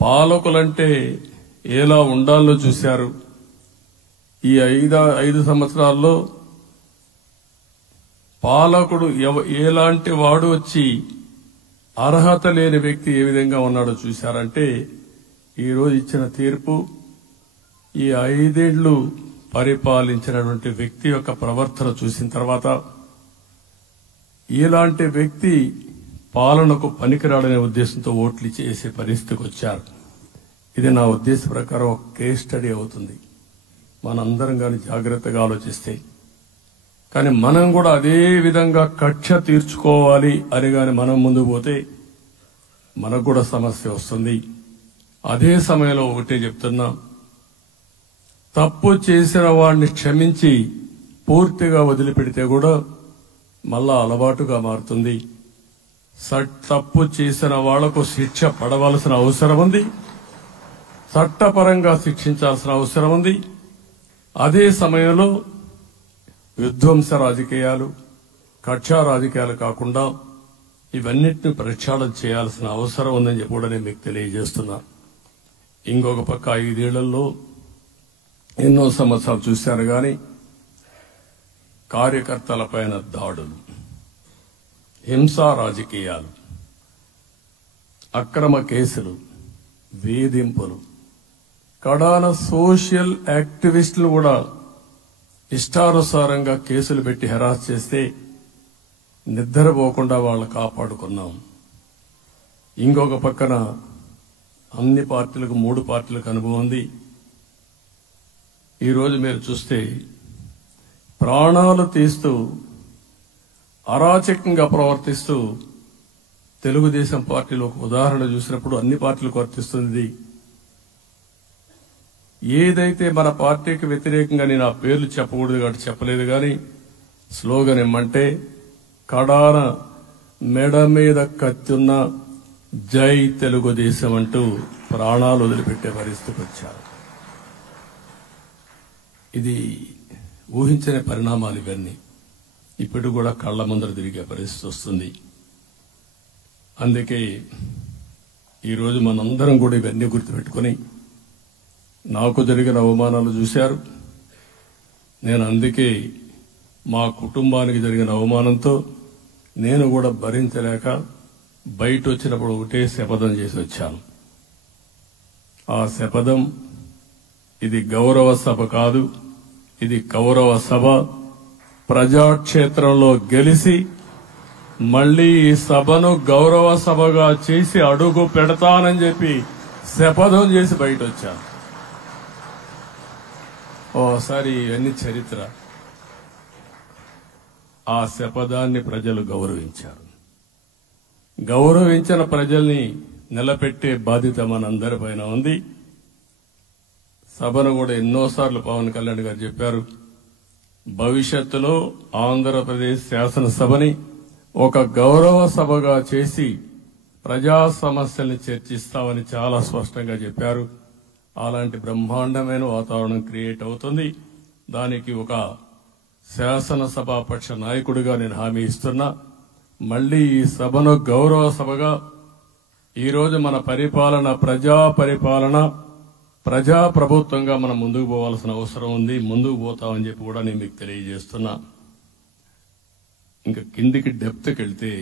పాలకులంటే ఎలా ఉండాలో చూశారు. ఈ 5 సంవత్సరాల్లో పాలకుడు ఎలాంటి వాడు వచ్చి అర్హత లేని వ్యక్తి ఏ విధంగా ఉన్నాడో చూశారంటే ఈ రోజు ఇచ్చిన తీర్పు ఈ 5 ఏళ్లు పరిపాలించినటువంటి వ్యక్తి యొక్క ప్రవర్తన చూసిన తర్వాత ఇలాంటి వ్యక్తి పాలనకు పనికిరాడనే ఉద్దేశంతో ఓట్లు చేసే పరిస్థితికి వచ్చారు. ఇది నా ఉద్దేశ ప్రకారం ఒక కేస్ స్టడీ అవుతుంది మనందరం కానీ జాగ్రత్తగా ఆలోచిస్తే. కానీ మనం కూడా అదే విధంగా కక్ష తీర్చుకోవాలి అని గాని మనం ముందుకు పోతే మనకు కూడా సమస్య వస్తుంది. అదే సమయంలో ఒకటే చెప్తున్నా, తప్పు చేసిన వాడిని క్షమించి పూర్తిగా వదిలిపెడితే కూడా మళ్ళా అలవాటుగా మారుతుంది. తప్పు చేసిన వాళ్లకు శిక్ష పడవలసిన అవసరం ఉంది, చట్టపరంగా శిక్షించాల్సిన అవసరం ఉంది. అదే సమయంలో విధ్వంస రాజకీయాలు, కక్షా రాజకీయాలు కాకుండా ఇవన్నిటిని ప్రక్షాళన చేయాల్సిన అవసరం ఉందని చెప్పి కూడా నేను మీకు తెలియజేస్తున్నా. ఇంకొక పక్క 5 ఏళ్లలో ఎన్నో సంవత్సరాలు చూశాను గాని కార్యకర్తలపైన దాడులు, హింసా రాజకీయాలు, అక్రమ కేసులు, వేధింపులు, కడాన సోషల్ యాక్టివిస్టులు కూడా ఇష్టానుసారంగా కేసులు పెట్టి హెరాస్ చేస్తే నిద్రపోకుండా వాళ్ళు కాపాడుకున్నాం. ఇంకొక పక్కన అన్ని పార్టీలకు 3 పార్టీలకు అనుభవం ఉంది. ఈరోజు మీరు చూస్తే ప్రాణాలు తీస్తూ అరాచకంగా ప్రవర్తిస్తూ తెలుగుదేశం పార్టీలో ఒక ఉదాహరణ చూసినప్పుడు అన్ని పార్టీలకు వర్తిస్తుంది. ఏదైతే మన పార్టీకి వ్యతిరేకంగా నేను ఆ పేర్లు చెప్పకూడదు కాబట్టి చెప్పలేదు కానీ స్లోగన్ ఏమంటే కడాన మెడ మీద కత్తున్న జై తెలుగుదేశం అంటూ ప్రాణాలు వదిలిపెట్టే పరిస్థితికి వచ్చారు. ఇది ఊహించని పరిణామాలు. ఇవన్నీ ఇప్పుడు కూడా కళ్ల ముందర తిరిగే పరిస్థితి వస్తుంది. అందుకే ఈరోజు మనందరం కూడా ఇవన్నీ గుర్తుపెట్టుకుని, నాకు జరిగిన అవమానాలు చూశారు. నేను అందుకే మా కుటుంబానికి జరిగిన అవమానంతో నేను కూడా భరించలేక బయట వచ్చినప్పుడు ఒకటే శపథం చేసి వచ్చాను. ఆ శపథం ఇది గౌరవ సభ కాదు, ఇది కౌరవ సభ. ప్రజాక్షేత్రంలో గెలిచి మళ్లీ ఈ సభను గౌరవ సభగా చేసి అడుగు పెడతానని చెప్పి శపథం చేసి బయట వచ్చాను. ఓసారి ఇవన్నీ చరిత్ర. ఆ శపథాన్ని ప్రజలు గౌరవించారు. గౌరవించిన ప్రజల్ని నిలబెట్టే బాధ్యత మనందరిపైన ఉంది. సభను కూడా ఎన్నోసార్లు పవన్ కళ్యాణ్ గారు చెప్పారు, భవిష్యత్తులో ఆంధ్రప్రదేశ్ శాసనసభని ఒక గౌరవ సభగా చేసి ప్రజా సమస్యల్ని చర్చిస్తామని చాలా స్పష్టంగా చెప్పారు. అలాంటి బ్రహ్మాండమైన వాతావరణం క్రియేట్ అవుతుంది. దానికి ఒక శాసనసభాపక్ష నాయకుడిగా నేను హామీ ఇస్తున్నా. మళ్లీ ఈ సభను గౌరవ సభగా ఈరోజు మన పరిపాలన ప్రజా పరిపాలన, ప్రజా ప్రభుత్వంగా మనం ముందుకు పోవాల్సిన అవసరం ఉంది. ముందుకు పోతామని చెప్పి కూడా నేను మీకు తెలియజేస్తున్నా. ఇంకా కిందికి డెప్త్కి వెళ్తే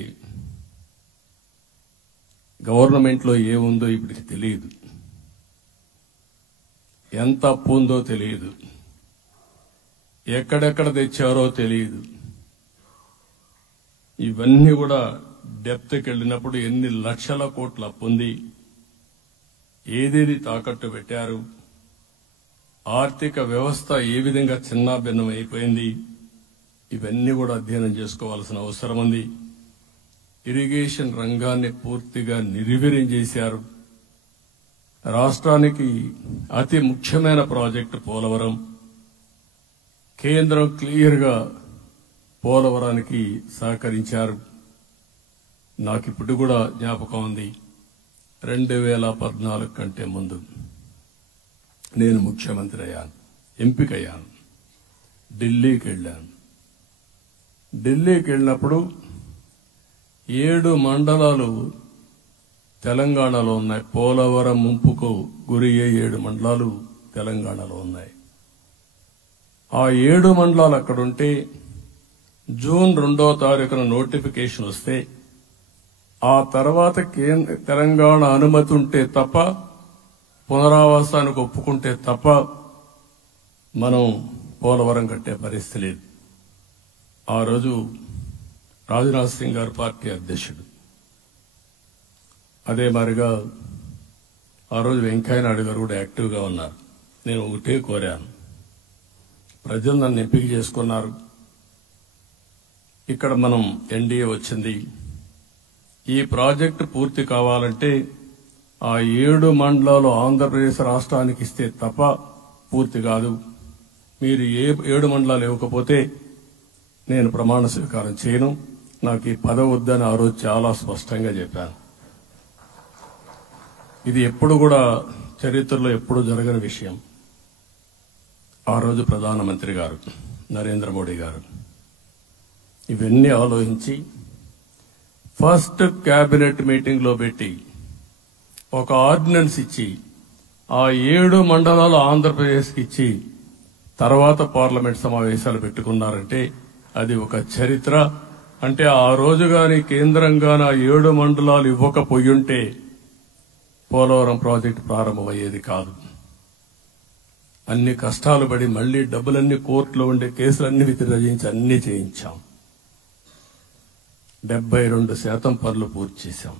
గవర్నమెంట్లో ఏముందో ఇప్పటికి తెలియదు, ఎంత అప్పు ఉందో తెలియదు, ఎక్కడెక్కడ తెచ్చారో తెలియదు. ఇవన్నీ కూడా డెప్త్కి వెళ్ళినప్పుడు ఎన్ని లక్షల కోట్ల అప్పు ఉంది, ఏదేది తాకట్టు పెట్టారు, ఆర్థిక వ్యవస్థ ఏ విధంగా చిన్నాభిన్నం అయిపోయింది, ఇవన్నీ కూడా అధ్యయనం చేసుకోవాల్సిన అవసరం ఉంది. ఇరిగేషన్ రంగాన్ని పూర్తిగా నిర్వీర్యం చేశారు. రాష్ట్రానికి అతి ముఖ్యమైన ప్రాజెక్టు పోలవరం. కేంద్రం క్లియర్గా పోలవరానికి సహకరించారు. నాకిప్పుడు కూడా జ్ఞాపకం ఉంది, 2014 కంటే ముందు నేను ముఖ్యమంత్రి అయ్యాను, ఎంపికయ్యాను. ఢిల్లీకి వెళ్ళాను. ఢిల్లీకి వెళ్ళినప్పుడు 7 మండలాలు తెలంగాణలో ఉన్నాయి. పోలవరం ముంపుకు గురి అయ్యే 7 మండలాలు తెలంగాణలో ఉన్నాయి. ఆ 7 మండలాలు అక్కడుంటే జూన్ 2వ తారీఖున నోటిఫికేషన్ వస్తే ఆ తర్వాత తెలంగాణ అనుమతి ఉంటే తప్ప, పునరావాసానికి ఒప్పుకుంటే తప్ప మనం పోలవరం కట్టే పరిస్థితి లేదు. ఆ రోజు రాజ్నాథ్ సింగ్ గారు పార్టీ అధ్యక్షుడు. అదే మరిగా ఆ రోజు వెంకయ్య నాయుడు గారు కూడా యాక్టివ్గా ఉన్నారు. నేను ఒకటే కోరాను, ప్రజలు నన్ను ఎంపిక చేసుకున్నారు. ఇక్కడ మనం ఎన్డీఏ వచ్చింది. ఈ ప్రాజెక్టు పూర్తి కావాలంటే ఆ 7 మండలాలు ఆంధ్రప్రదేశ్ రాష్ట్రానికి ఇస్తే తప్ప పూర్తి కాదు. మీరు 7 మండలాలు ఇవ్వకపోతే నేను ప్రమాణ స్వీకారం చేయను, నాకు ఈ పదవి వద్దని ఆ రోజు చాలా స్పష్టంగా చెప్పాను. ఇది ఎప్పుడు కూడా చరిత్రలో ఎప్పుడు జరగని విషయం. ఆ రోజు ప్రధానమంత్రి గారు నరేంద్ర మోడీ గారు ఇవన్నీ ఆలోచించి ఫస్ట్ కేబినెట్ మీటింగ్ లో పెట్టి ఒక ఆర్డినెన్స్ ఇచ్చి ఆ 7 మండలాలు ఆంధ్రప్రదేశ్కి ఇచ్చి తర్వాత పార్లమెంట్ సమావేశాలు పెట్టుకున్నారంటే అది ఒక చరిత్ర. అంటే ఆ రోజు గాని కేంద్రంగా 7 మండలాలు ఇవ్వకపోయుంటే పోలవరం ప్రాజెక్టు ప్రారంభమయ్యేది కాదు. అన్ని కష్టాలు పడి మళ్లీ డబ్బులన్నీ కోర్టులో ఉండే కేసులన్నీ విత్డ్రా చేయించి అన్ని చేయించాం. 72% పనులు పూర్తి చేశాం.